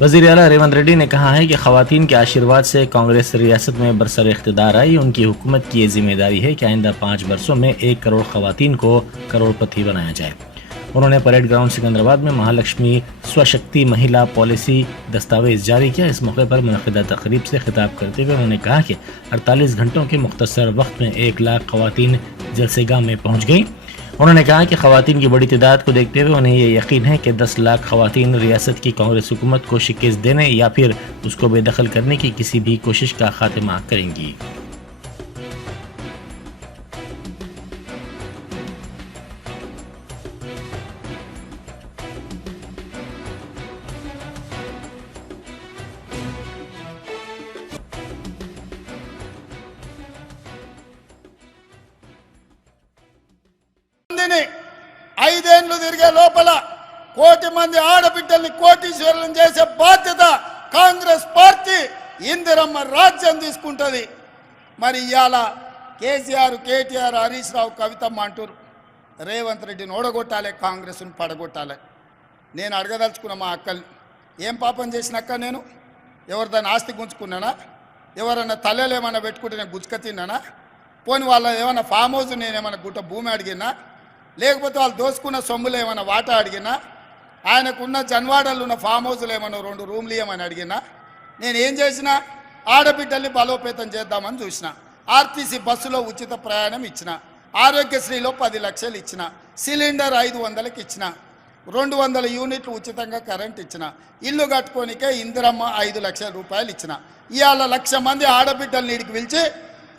वज़ीर आला रेवंत रेड्डी ने कहा है कि ख़वातीन के आशीर्वाद से कांग्रेस रियासत में बरसर इख्तिदार आई। उनकी हुकूमत की ये जिम्मेदारी है कि आइंदा 5 वर्षों में 1 करोड़ ख़वातीन को करोड़पति बनाया जाए। उन्होंने परेड ग्राउंड सिकंदराबाद में महालक्ष्मी स्वशक्ति महिला पॉलिसी दस्तावेज जारी किया। इस मौके पर मुनक़िदा तक़रीब से खिताब करते हुए उन्होंने कहा कि 48 घंटों के मुख्तसर वक्त में 1 लाख ख़वातीन जलसेगाह में पहुँच गई। उन्होंने कहा कि ख़वातीन की बड़ी तादाद को देखते हुए उन्हें ये यकीन है कि 10 लाख ख़वातीन रियासत की कांग्रेस हुकूमत को शिकस्त देने या फिर उसको बेदखल करने की किसी भी कोशिश का खात्मा करेंगी। ఐదేండ్లు తిరిగే లోపల కోటి మంది ఆడబిడ్డల్ని కోటీశ్వరులను చేసే బాధ్యత కాంగ్రెస్ పార్టీ ఇందిరమ్మ రాజ్యం తీసుకుంటది। మరి ఇయాల కేసీఆర్, కేటీఆర్, హరీష్ రావు, కవితమ్మ అంటారు రేవంత్ రెడ్డిని ఓడగొట్టాలి, కాంగ్రెస్ను పడగొట్టాలి। నేను అడగదలుచుకున్న మా అక్కల్ని, ఏం పాపం చేసినక్క నేను? ఎవరిదాన్ని ఆస్తి గుంజుకున్నానా? ఎవరన్నా తల్లెలు ఏమన్నా పెట్టుకుంటే నేను గుజ్జుక తిన్నానా? పోని వాళ్ళ ఏమన్నా ఫామ్ హౌస్ నేనేమన్నా గుట్ట భూమి అడిగినా? లేకపోతే వాళ్ళు దోసుకున్న సొమ్ములు ఏమైనా వాటా అడిగినా? ఆయనకున్న జన్వాడలు ఉన్న ఫామ్ హౌస్లు ఏమైనా 2 రూమ్లు ఏమని అడిగినా? నేను ఏం చేసినా? ఆడబిడ్డల్ని బలోపేతం చేద్దామని చూసిన। ఆర్టీసీ బస్సులో ఉచిత ప్రయాణం ఇచ్చిన, ఆరోగ్యశ్రీలో 10 లక్షలు ఇచ్చిన, సిలిండర్ 500కి ఇచ్చిన, 200 యూనిట్లు ఉచితంగా కరెంట్ ఇచ్చిన, ఇల్లు కట్టుకోనికే ఇందిరమ్మ 5 లక్షల రూపాయలు ఇచ్చిన। ఇవాళ 1,00,000 మంది ఆడబిడ్డల్ని ఇడికి పిలిచి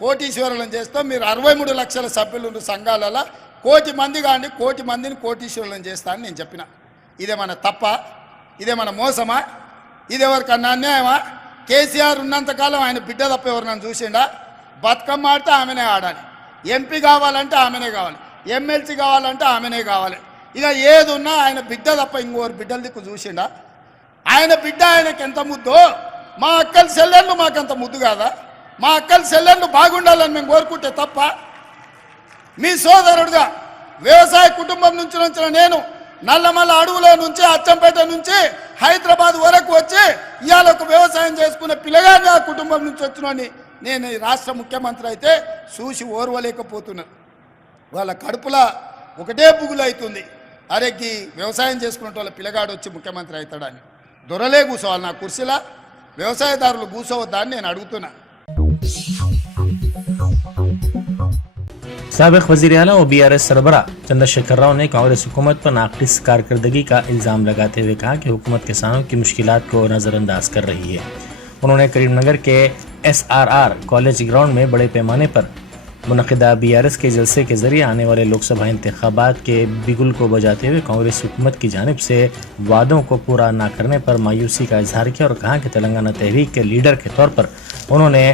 కోటీశ్వరులను చేస్తాం, మీరు 63 లక్షల సభ్యులు సంఘాలలో 1 కోటి మంది కానీ 1 కోటి మందిని కోటీశ్వరులను చేస్తా అని నేను చెప్పిన। ఇదేమన్నా తప్ప? ఇదేమన్నా మోసమా? ఇదెవరికన్నా అన్యాయమా? కేసీఆర్ ఉన్నంతకాలం ఆయన బిడ్డ తప్ప ఎవరినన్ను చూసిండా? బతుకమ్మ ఆడితే ఆమెనే ఆడాలి, ఎంపీ కావాలంటే ఆమెనే కావాలి, ఎమ్మెల్సీ కావాలంటే ఆమెనే కావాలి। ఇక ఏది ఉన్నా ఆయన బిడ్డ తప్ప ఇంకోరు బిడ్డల దిక్కు చూసిండా? ఆయన బిడ్డ ఆయనకి ఎంత ముద్దో మా అక్కల చెల్లెళ్ళు మాకంత ముద్దు కాదా? మా అక్కల చెల్లెళ్ళు బాగుండాలని మేము కోరుకుంటే తప్ప? మీ సోదరుడుగా వ్యవసాయ కుటుంబం నుంచి వచ్చిన నేను నల్లమల్ల అడవులో నుంచి అచ్చంపేట నుంచి హైదరాబాద్ వరకు వచ్చి ఇవాళ ఒక వ్యవసాయం చేసుకునే పిల్లగాని ఆ కుటుంబం నుంచి వచ్చినని నేను ఈ రాష్ట్ర ముఖ్యమంత్రి అయితే చూసి ఓర్వలేకపోతున్నాను। వాళ్ళ కడుపులో ఒకటే పుగులు అవుతుంది, అరెగ్గి వ్యవసాయం చేసుకునే వాళ్ళ పిల్లగాడు వచ్చి ముఖ్యమంత్రి అవుతాడని। దొరలే కూర్చోవాలి నా కుర్చీలా, వ్యవసాయదారులు కూర్చోవద్దా అని నేను అడుగుతున్నా। साबिक़ वज़ीर आला और BRS सरबरा चंद्रशेखर राव ने कांग्रेस हुकूमत पर नाक़िस कारकर्दगी का इल्ज़ाम लगाते हुए कहा कि हुकूमत किसानों की मुश्किलात को नज़रअंदाज कर रही है। उन्होंने करीमनगर के SRR कॉलेज ग्राउंड में बड़े पैमाने पर मुनक़िदा BRS के जलसे के ज़रिए आने वाले लोकसभा इंतखाबात के बिगुल को बजाते हुए कांग्रेस हुकूमत की जानिब से वादों को पूरा न करने पर मायूसी का इजहार किया और कहा कि तेलंगाना तहरीक के लीडर के तौर पर उन्होंने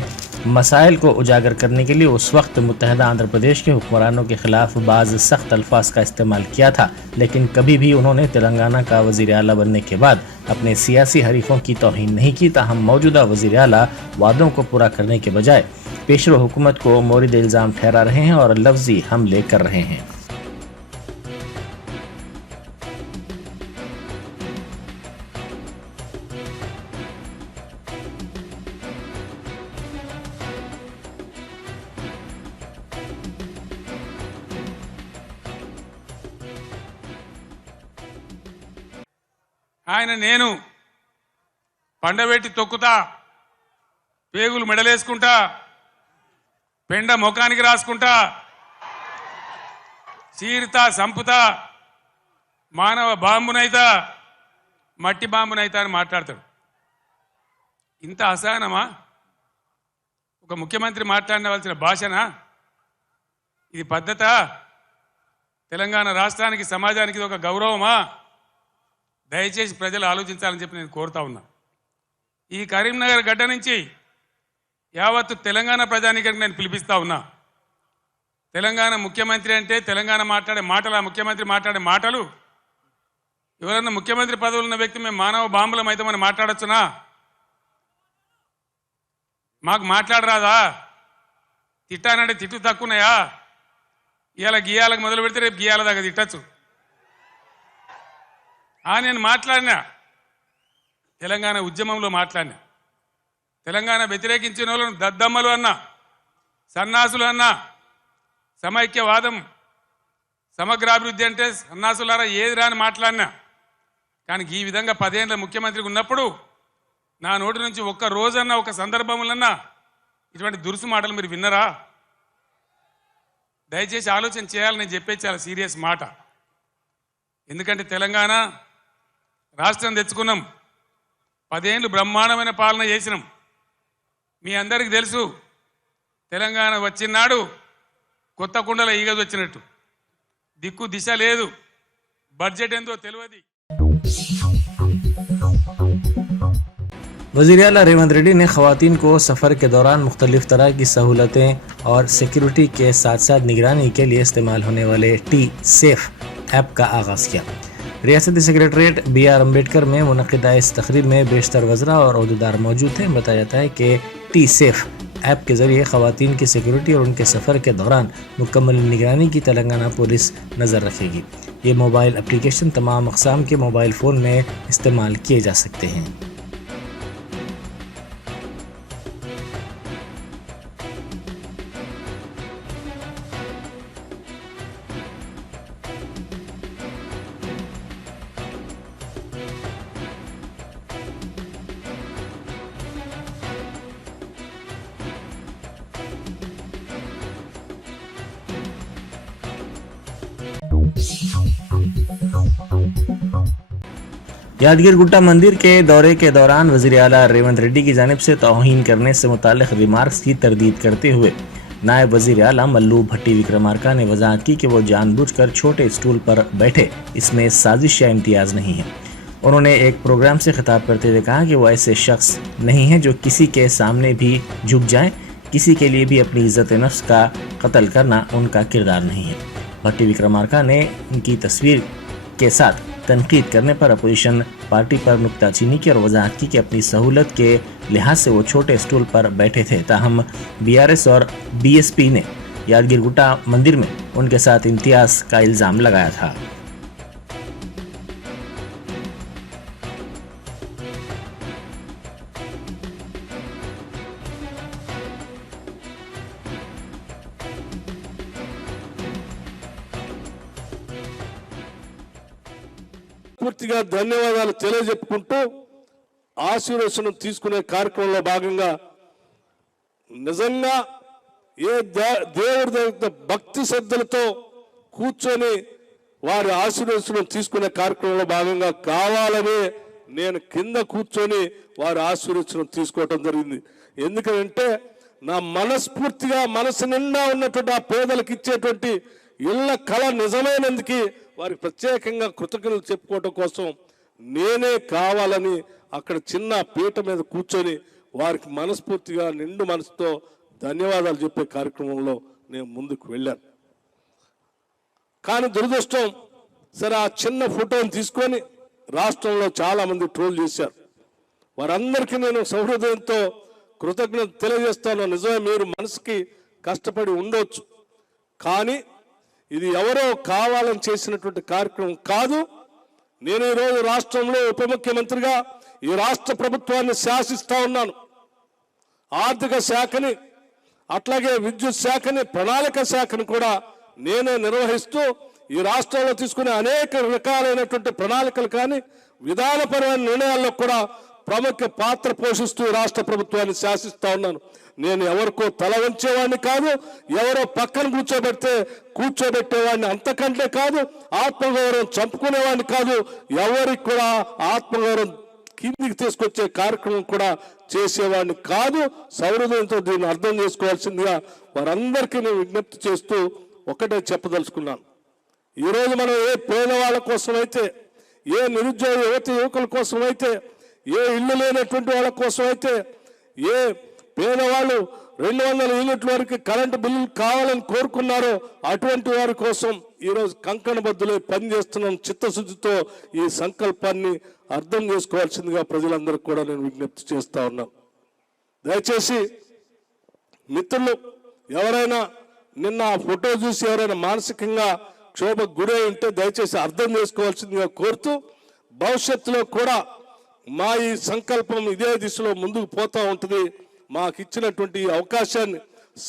मसाइल को उजागर करने के लिए उस वक्त मुत्तहदा आंध्र प्रदेश के हुक्मरानों के खिलाफ बाज़ सख्त अल्फाज का इस्तेमाल किया था, लेकिन कभी भी उन्होंने तेलंगाना का वज़ीर आला बनने के बाद अपने सियासी हरीफों की तौहीन नहीं की। ताहम मौजूदा वज़ीर आला वादों को पूरा करने के बजाय पेशरो हुकूमत को मोरिद इल्ज़ाम ठहरा रहे हैं और लफ्जी हमले कर रहे हैं। ఆయన నేను పండబెట్టి తొక్కుతా, పేగులు మెడలేసుకుంటా, పెండ ముఖానికి రాసుకుంటా, చీరుతా, సంపుతా, మానవ బాంబునైతా, మట్టి బాంబునైతా అని మాట్లాడతాడు। ఇంత అసహనమా? ఒక ముఖ్యమంత్రి మాట్లాడవలసిన భాషనా ఇది? పద్ధతా? తెలంగాణ రాష్ట్రానికి, సమాజానికి ఇది ఒక గౌరవమా? దయచేసి ప్రజలు ఆలోచించాలని చెప్పి నేను కోరుతా ఉన్నా। ఈ కరీంనగర్ గడ్డ నుంచి యావత్తు తెలంగాణ ప్రజానీకానికి నేను పిలిపిస్తా ఉన్నా। తెలంగాణ ముఖ్యమంత్రి అంటే తెలంగాణ మాట్లాడే మాటలు, ఆ ముఖ్యమంత్రి మాట్లాడే మాటలు, ఎవరన్నా ముఖ్యమంత్రి పదవులు ఉన్న వ్యక్తి మేము మానవ బాంబులం అయితే మనం మాట్లాడొచ్చునా? మాకు మాట్లాడరాదా? తిట్టానంటే తిట్టు తక్కువనాయా? ఇవాళ గీయాలకు మొదలు పెడితే రేపు గీయాల దాకా తిట్టచ్చు। నేను మాట్లాడినా, తెలంగాణ ఉద్యమంలో మాట్లాడినా, తెలంగాణ వ్యతిరేకించిన వాళ్ళను దద్దమ్మలు అన్నా, సన్నాసులు అన్నా, సమైక్యవాదం సమగ్రాభివృద్ధి అంటే సన్నాసులారా ఏది రాని మాట్లాడినా. కానీ ఈ విధంగా 10 ఏళ్ళ ముఖ్యమంత్రికి ఉన్నప్పుడు నా నోటి నుంచి ఒక్క రోజన్నా ఒక సందర్భంలోన్నా ఇటువంటి దురుసు మాటలు మీరు విన్నరా? దయచేసి ఆలోచన చేయాలని నేను చెప్పేది చాలా సీరియస్ మాట. ఎందుకంటే తెలంగాణ రాష్ట్రం తెచ్చుకున్నాం, 10 ఏళ్ళు బ్రహ్మాండమైన పాలన చేసినాం. మీ అందరికీ తెలుసు, తెలంగాణ వచ్చినాడు కొత్త కుండల ఈగదు వచ్చినట్టు, దిక్కు దిశ లేదు, బడ్జెట్ ఎంతో తెలియదు. वज़ीर आला रेवंत रेड्डी ने ख़वातीन को सफ़र के दौरान मुख्तलिफ तरह की सहूलतें और सिक्योरिटी के साथ साथ निगरानी के लिए इस्तेमाल होने वाले टी सेफ ऐप का आगाज़ किया। रियासती सेक्रेटरीट BR अम्बेडकर में मुनक़िदा इस तकरीब में बेशतर वज़रा और अहदेदार मौजूद थे। बताया जाता है कि टी सेफ ऐप के ज़रिए ख़वातीन की सिक्योरिटी और उनके सफ़र के दौरान मुकम्मल निगरानी की तेलंगाना पुलिस नज़र रखेगी। ये मोबाइल एप्लीकेशन तमाम अक़साम के मोबाइल फ़ोन में इस्तेमाल किए जा सकते हैं। यादगिर गुट्टा मंदिर के दौरे के दौरान वज़ीर आला रेवंत रेड्डी की जानिब से तौहीन करने से मुताल्लिक़ रिमार्क्स की तरदीद करते हुए नायब वज़ीर आला मल्लू भट्टी विक्रमार्का ने वजाहत की कि वो जानबूझकर छोटे स्टूल पर बैठे, इसमें साजिश या इम्तियाज़ नहीं है। उन्होंने एक प्रोग्राम से खिताब करते हुए कहा कि वो ऐसे शख्स नहीं हैं जो किसी के सामने भी झुक जाएं, किसी के लिए भी अपनी इज़्ज़त नफ्स का कत्ल करना उनका किरदार नहीं है। भट्टी विक्रमार्का ने उनकी तस्वीर के साथ तनकीद करने पर अपोजिशन पार्टी पर नुक्ताचीनी की और वजाहत की कि अपनी सहूलत के लिहाज से वो छोटे स्टूल पर बैठे थे। ताहम BRS और BSP ने यादगिर गुट्टा मंदिर में उनके साथ इम्तियाज़ का इल्ज़ाम लगाया था। పూర్తిగా ధన్యవాదాలు తెలియజెప్పుకుంటూ ఆశీర్వచనం తీసుకునే కార్యక్రమంలో భాగంగా నిజంగా ఏ దేవుడి దగ్గర భక్తి శ్రద్ధలతో కూర్చొని వారి ఆశీర్వచనం తీసుకునే కార్యక్రమంలో భాగంగా కావాలని నేను కింద కూర్చొని వారి ఆశీర్వచనం తీసుకోవటం జరిగింది. ఎందుకంటే నా మనస్ఫూర్తిగా మనసు నిండా ఉన్నటువంటి ఆ పేదలకు ఇచ్చేటువంటి ఇళ్ళ కళ నిజమైనందుకు వారికి ప్రత్యేకంగా కృతజ్ఞతలు చెప్పుకోవడం కోసం నేనే కావాలని అక్కడ చిన్న పీట మీద కూర్చొని వారికి మనస్ఫూర్తిగా నిండు మనసుతో ధన్యవాదాలు చెప్పే కార్యక్రమంలో నేను ముందుకు వెళ్ళాను. కానీ దురదృష్టం, సరే ఆ చిన్న ఫోటోని తీసుకొని రాష్ట్రంలో చాలామంది ట్రోల్ చేశారు. వారందరికీ నేను సౌహృదయంతో కృతజ్ఞత తెలియజేస్తాను. నిజమే, మీరు మనసుకి కష్టపడి ఉండొచ్చు, కానీ ఇది ఎవరో కావాలని చేసినటువంటి కార్యక్రమం కాదు. నేను ఈరోజు రాష్ట్రంలో ఉప ముఖ్యమంత్రిగా ఈ రాష్ట్ర ప్రభుత్వాన్ని శాసిస్తా ఉన్నాను. ఆర్థిక శాఖని, అట్లాగే విద్యుత్ శాఖని, ప్రణాళిక శాఖని కూడా నేనే నిర్వహిస్తూ ఈ రాష్ట్రంలో తీసుకునే అనేక రకాలైనటువంటి ప్రణాళికలు కానీ విధానపరమైన నిర్ణయాల్లో కూడా ప్రముఖ పాత్ర పోషిస్తూ రాష్ట్ర ప్రభుత్వాన్ని శాసిస్తా ఉన్నాను. నేను ఎవరికో తల వంచేవాడిని కాదు, ఎవరో పక్కన కూర్చోబెట్టేవాడిని అంతకంటే కాదు, ఆత్మగౌరవం చంపుకునేవాడిని కాదు, ఎవరికి కూడా ఆత్మగౌరవం కిందికి తీసుకొచ్చే కార్యక్రమం కూడా చేసేవాడిని కాదు. సౌహృదయంతో దీన్ని అర్థం చేసుకోవాల్సిందిగా వారందరికీ నేను విజ్ఞప్తి చేస్తూ ఒకటే చెప్పదలుచుకున్నాను. ఈరోజు మనం ఏ పేదవాళ్ళ కోసమైతే, ఏ నిరుద్యోగ యువకుల కోసమైతే, ఏ ఇల్లు లేనటువంటి వాళ్ళ కోసమైతే, ఏ పేదవాళ్ళు 200 యూనిట్ల వరకు కరెంటు బిల్లులు కావాలని కోరుకున్నారో అటువంటి వారి కోసం ఈరోజు కంకణబద్దులై పనిచేస్తున్నాం. చిత్తశుద్ధితో ఈ సంకల్పాన్ని అర్థం చేసుకోవాల్సిందిగా ప్రజలందరికీ కూడా నేను విజ్ఞప్తి చేస్తా ఉన్నాను. దయచేసి మిత్రులు ఎవరైనా నిన్న ఆ ఫోటో చూసి ఎవరైనా మానసికంగా క్షోభకు గురై ఉంటే దయచేసి అర్థం చేసుకోవాల్సిందిగా కోరుతూ, భవిష్యత్తులో కూడా మా ఈ సంకల్పం ఇదే దిశలో ముందుకు పోతా ఉంటుంది. మాకు ఇచ్చినటువంటి ఈ అవకాశాన్ని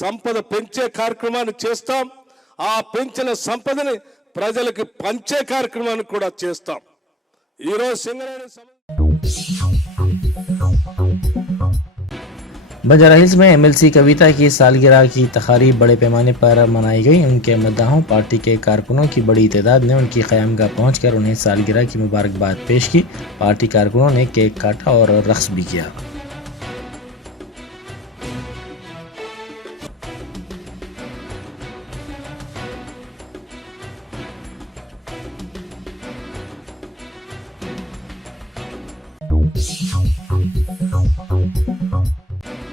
సంపద పెంచే కార్యక్రమాన్ని చేస్తాం. ఆ పెంచిన సంపదని ప్రజలకు పంచే కార్యక్రమాన్ని కూడా చేస్తాం. ఈరోజు సింగరేణి बंजारा हिल्स में एमएलसी कविता की सालगिरह की तकारीब बड़े पैमाने पर मनाई गई। उनके मद्दाहों पार्टी के कारकुनों की बड़ी तादाद ने उनकी क़यामगाह पहुंचकर उन्हें सालगिरह की मुबारकबाद पेश की। पार्टी कारकुनों ने केक काटा और रक़्स भी किया।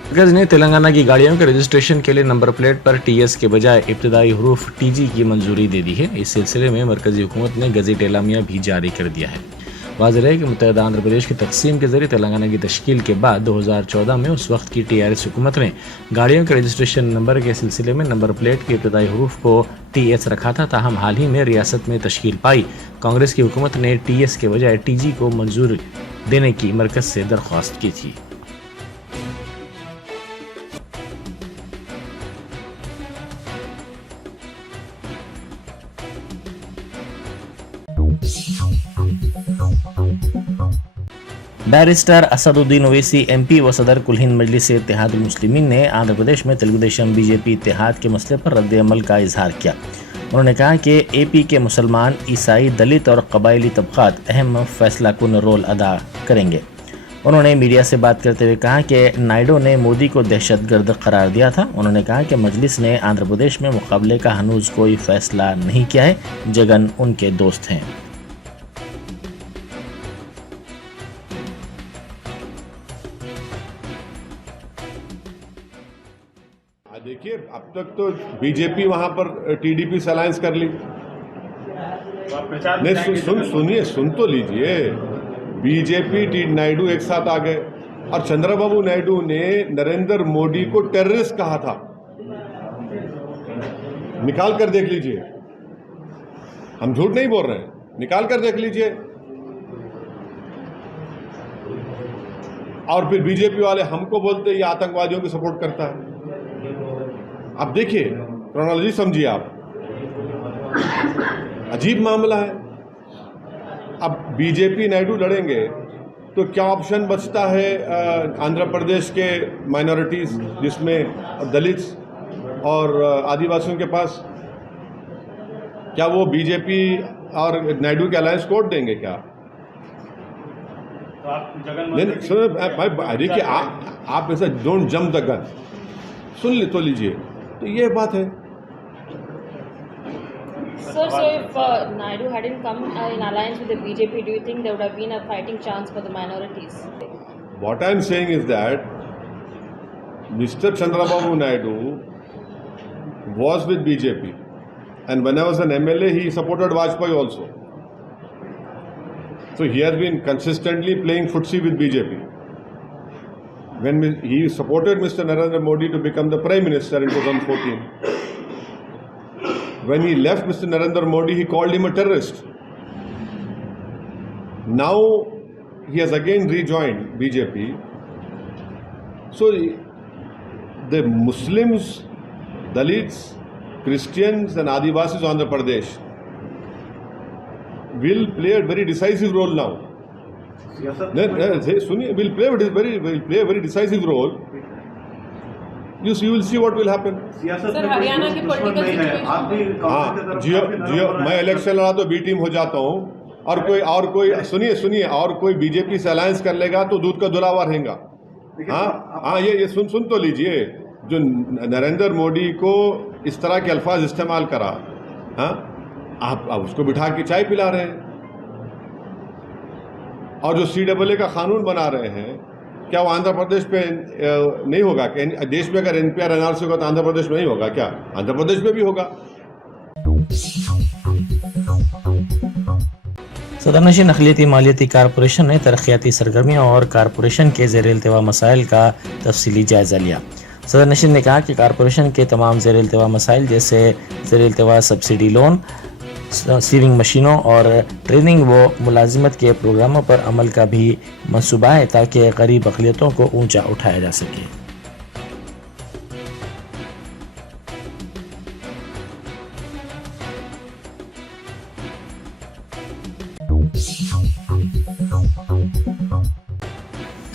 मरकज़ ने तेलंगाना की गाड़ियों के रजिस्ट्रेशन के लिए नंबर प्लेट पर टीएस के बजाय इब्तदाई हरूफ टीजी की मंजूरी दे दी है। इस सिलसिले में मरकजी हुकूमत ने गज़ेट एलामिया भी जारी कर दिया है। वाज़ेह है कि मुत्तहिदा आंध्र प्रदेश की तकसीम के जरिए तेलंगाना की तश्कील के बाद 2014 में उस वक्त की टीआरएस हुकूमत ने गाड़ियों के रजिस्ट्रेशन नंबर के सिलसिले में नंबर प्लेट के इब्तदाई हरूफ को टीएस रखा था। ताहम हाल ही में रियासत में तश्कील पाई कांग्रेस की हुकूमत ने टीएस के बजाय टीजी को मंजूरी देने की मरकज़ से दरख्वास्त की थी। बैरिस्टर असदुद्दीन ओवैसी एमपी व सदर कुल हिंद मजलिस इत्तेहाद मुस्लिमीन ने आंध्र प्रदेश में तेलुगु देशम बीजेपी इत्तेहाद के मसले पर रद्द अमल का इजहार किया। उन्होंने कहा कि एपी के मुसलमान, ईसाई, दलित और कबायली तबकात अहम फैसला कुन रोल अदा करेंगे। उन्होंने मीडिया से बात करते हुए कहा कि नायडू ने मोदी को दहशतगर्द करार दिया था। उन्होंने कहा कि मजलिस ने आंध्र प्रदेश में मुकाबले का हनूज कोई फैसला नहीं किया है। जगन उनके दोस्त हैं। देखिए, अब तक तो बीजेपी वहां पर टीडीपी से अलायंस कर ली। नहीं, सुनिए, सुन तो लीजिए। बीजेपी नायडू एक साथ आ गए और चंद्रबाबू नायडू ने नरेंद्र मोदी को टेररिस्ट कहा था। निकाल कर देख लीजिए, हम झूठ नहीं बोल रहे हैं, निकाल कर देख लीजिए। और फिर बीजेपी वाले हमको बोलते ये आतंकवादियों की सपोर्ट करता है। अब देखिए, क्रोनोलॉजी समझिए आप, अजीब मामला है। अब बीजेपी नायडू लड़ेंगे तो क्या ऑप्शन बचता है आंध्र प्रदेश के माइनॉरिटीज जिसमें दलित और आदिवासियों के पास? क्या वो बीजेपी और नायडू के अलायंस कोड देंगे क्या? नहीं, सुनो देखिए, आप ऐसा डोंट जंप द गन, सुन ले तो लीजिए। तो ये बात है। Sir, so if Naidu hadn't come in alliance with the BJP, do you think there would have been a fighting chance for the minorities? What I am saying is that Mr. Chandrababu Naidu was with BJP, and when I was an MLA, he supported Vajpayee also. So he has been consistently playing footsie with BJP. When he supported Mr. Narendra Modi to become the Prime Minister in 2014. When he left Mr. Narendra Modi, he called him a terrorist. Now he has again rejoined BJP. So the Muslims, Dalits, Christians and Adivasis of Andhra Pradesh will play a very decisive role now. सुनिए, will play a very decisive role. You will see what will happen. Sir, Haryana की political situation, हाँ, जियो मैं election लड़ा तो B team हो जाता हूँ और कोई सुनिए और कोई बीजेपी से अलायंस कर लेगा तो दूध का दुलावा रहेगा। हाँ, ये सुन तो लीजिए। जो नरेंद्र मोदी को इस तरह के अल्फाज इस्तेमाल करा, हाँ, आप उसको बिठा के चाय पिला रहे हैं। और जो CAA का कानून बना रहे हैं, क्या वो आंध्र प्रदेश पे नहीं होगा? देश में अगर NPR NRC होगा तो आंध्र प्रदेश में नहीं होगा क्या? आंध्र प्रदेश में भी होगा। सदरनशीन अक़लियती मालियती कारपोरेशन ने तरक्याती सरगर्मियों और कारपोरेशन के ज़ेर इल्तिवा मसाइल का तफसीली जायज़ा लिया। सदरनशीन ने कहा कि कारपोरेशन के तमाम ज़ेर इल्तिवा मसाइल जैसे ज़ेर इल्तिवा सब्सिडी लोन, सीविंग मशीनों और ट्रेनिंग व मुलाजिमत के प्रोग्रामों पर अमल का भी मंसूबा है ताकि गरीब अक़लियतों को ऊंचा उठाया जा सके।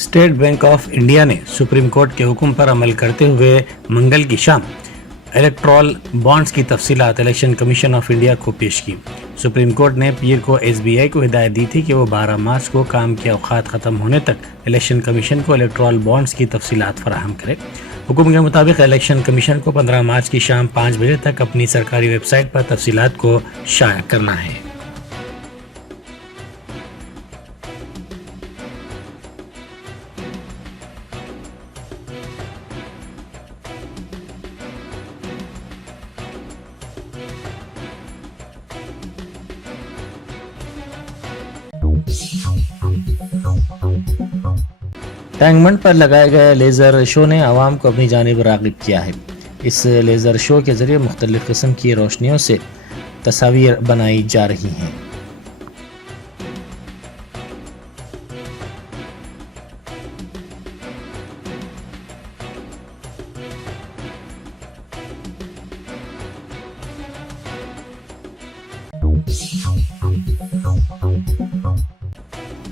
स्टेट बैंक ऑफ इंडिया ने सुप्रीम कोर्ट के हुक्म पर अमल करते हुए मंगल की शाम इलेक्ट्रॉल बॉन्ड्स की तफसीलात इलेक्शन कमीशन ऑफ इंडिया को पेश की। सुप्रीम कोर्ट ने पीर को SBI को हिदायत दी थी कि वो 12 मार्च को काम के औकात ख़त्म होने तक इलेक्शन कमीशन को इलेक्ट्रॉल बॉन्ड्स की तफसीलात फराहम करे। हुक्म के मुताबिक इलेक्शन कमीशन को 15 मार्च की शाम 5 बजे तक अपनी सरकारी वेबसाइट पर तफसीलात को शाया करना है। टैंगमंड पर लगाए गए लेज़र शो ने आवाम को अपनी जानिब राग़िब किया है। इस लेज़र शो के ज़रिए मुख्तलिफ़ किस्म की रोशनियों से तस्वीर बनाई जा रही हैं।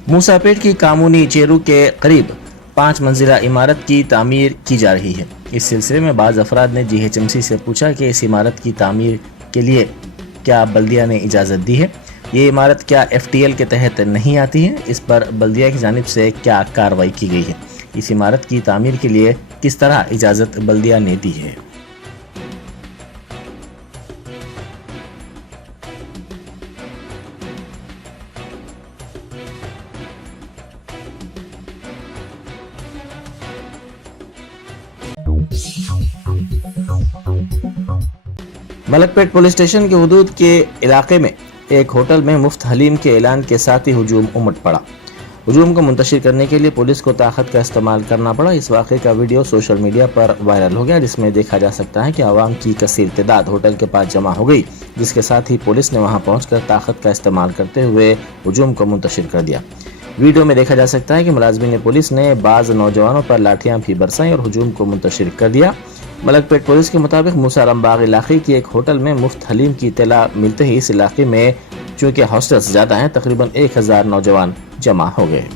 मूसापेट की कामूनी चेरू के करीब 5 मंजिला इमारत की तामीर की जा रही है। इस सिलसिले में बाज़ अफराद ने GHMC से पूछा कि इस इमारत की तामीर के लिए क्या बल्दिया ने इजाज़त दी है, ये इमारत क्या FTL के तहत नहीं आती है, इस पर बल्दिया की जानिब से क्या कार्रवाई की गई है, इस इमारत की तामीर के लिए किस तरह इजाज़त बल्दिया ने दी है। मलकपेट पुलिस स्टेशन के हुदूद के इलाके में एक होटल में मुफ्त हलीम के ऐलान के साथ ही हुजूम उमड़ पड़ा। हुजूम को मुंतशिर करने के लिए पुलिस को ताकत का इस्तेमाल करना पड़ा। इस वाक़े का वीडियो सोशल मीडिया पर वायरल हो गया, जिसमें देखा जा सकता है कि आवाम की कसीर तादाद होटल के पास जमा हो गई, जिसके साथ ही पुलिस ने वहां पहुंचकर ताकत का इस्तेमाल करते हुए हुजूम को मुंतशिर कर दिया। वीडियो में देखा जा सकता है कि मुलाजमीन पुलिस ने बाज़ नौजवानों पर लाठियां भी बरसाई और हुजूम को मुंतशिर कर दिया। मलकपेट पुलिस के मुताबिक मूसाराम बाग इलाके की एक होटल में मुफ्त हलीम की इत्तला मिलते ही इस इलाके में चूँकि हॉस्टल्स ज़्यादा हैं, तकरीबन 1000 नौजवान जमा हो गए।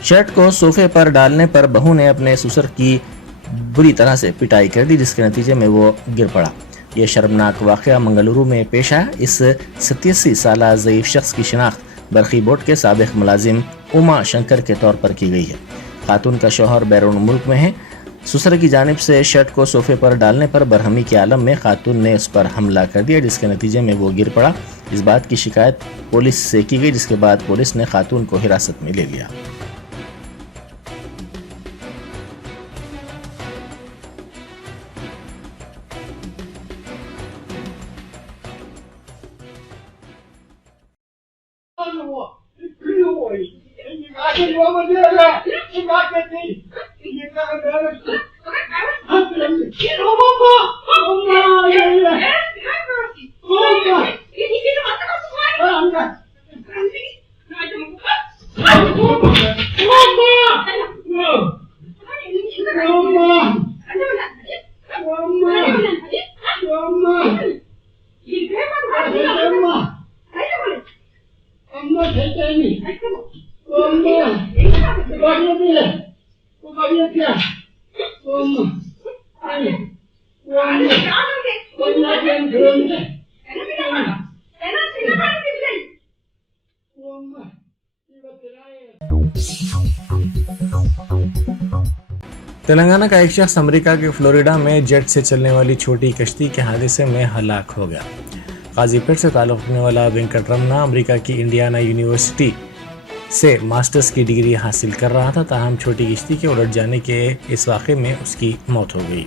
शर्ट को सोफे पर डालने पर बहू ने अपने ससुर की बुरी तरह से पिटाई कर दी, जिसके नतीजे में वो गिर पड़ा। यह शर्मनाक वाक़या मंगलुरु में पेश आया। इस 87 साला ज़ईफ शख्स की शिनाख्त बरखी बोर्ड के साबिक मुलाजिम उमा शंकर के तौर पर की गई है। खातून का शौहर बैरून मुल्क में है। ससुर की जानिब से शर्ट को सोफे पर डालने पर बरहमी के आलम में खातून ने उस पर हमला कर दिया, जिसके नतीजे में वो गिर पड़ा। इस बात की शिकायत पुलिस से की गई, जिसके बाद पुलिस ने खातून को हिरासत में ले लिया। Ini तेलंगाना का एक शख्स अमेरिका के फ्लोरिडा में जेट से चलने वाली छोटी कश्ती के हादसे में हलाक हो गया। गाजीपेट से ताल्लुक़ रखने वाला वेंकटरमना अमेरिका की इंडियाना यूनिवर्सिटी से मास्टर्स की डिग्री हासिल कर रहा था, ताहम छोटी कश्ती के उलट जाने के इस वाक़े में उसकी मौत हो गई।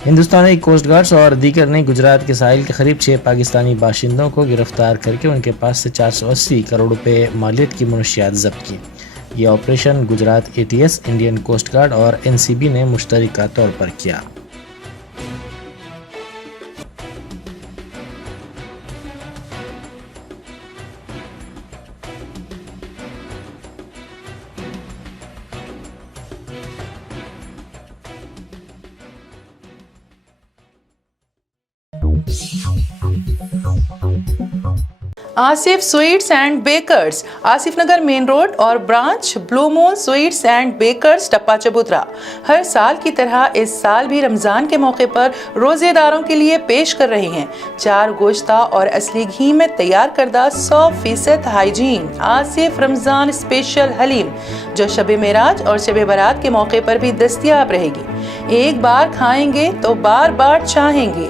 हिंदुस्तानी कोस्ट गार्ड्स और दीगर ने गुजरात के साहिल के करीब 6 पाकिस्तानी बाशिंदों को गिरफ्तार करके उनके पास से 480 करोड़ रुपए मालियत की मनशियात जब्त की। ये operation Gujarat ATS, Indian coast guard और NCB ने मुश्तरका तौर पर किया। Asif sweets and bakers, Asif Nagar main road और branch blue moon sweets and bakers Tappa Chabutra हर साल की तरह इस साल भी रमज़ान के मौके पर रोज़ेदारों के लिए पेश कर रहे हैं 4 गोश्ता और असली घी में तैयार करदा 100% हाइजीन आसिफ रमज़ान स्पेशल हलीम, जो शब मेराज और शब बारात के मौके पर भी दस्तयाब रहेगी। एक बार खाएंगे तो बार बार चाहेंगे।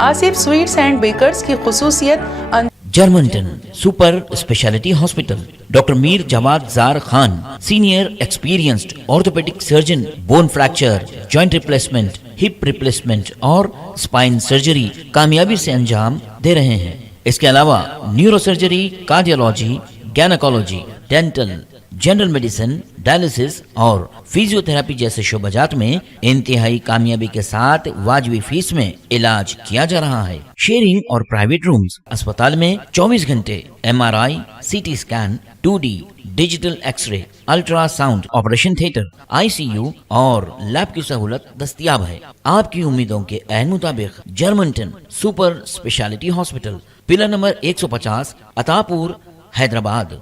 आसिफ स्वीट्स एंड बेकर्स की खुसूसियत जर्मनटन super speciality hospital, doctor Mir Jawad Jar Khan, senior experienced orthopaedic surgeon, bone fracture, joint replacement, hip replacement और स्पाइन सर्जरी कामयाबी से अंजाम दे रहे हैं। इसके अलावा neuro surgery, cardiology, gynaecology, dental, general medicine, dialysis और फिजियोथेरेपी जैसे शोबाजात में इंतहाई कामयाबी के साथ वाजबी फीस में इलाज किया जा रहा है। शेयरिंग और प्राइवेट रूम्स, अस्पताल में 24 घंटे MRI, CT scan, 2D digital x-ray, ultrasound, operation theatre, ICU और लैब की सहूलत दस्तयाब है। आपकी उम्मीदों के ऐन मुताबिक Germanten super speciality hospital, pillar number 150, Attapur, Hyderabad.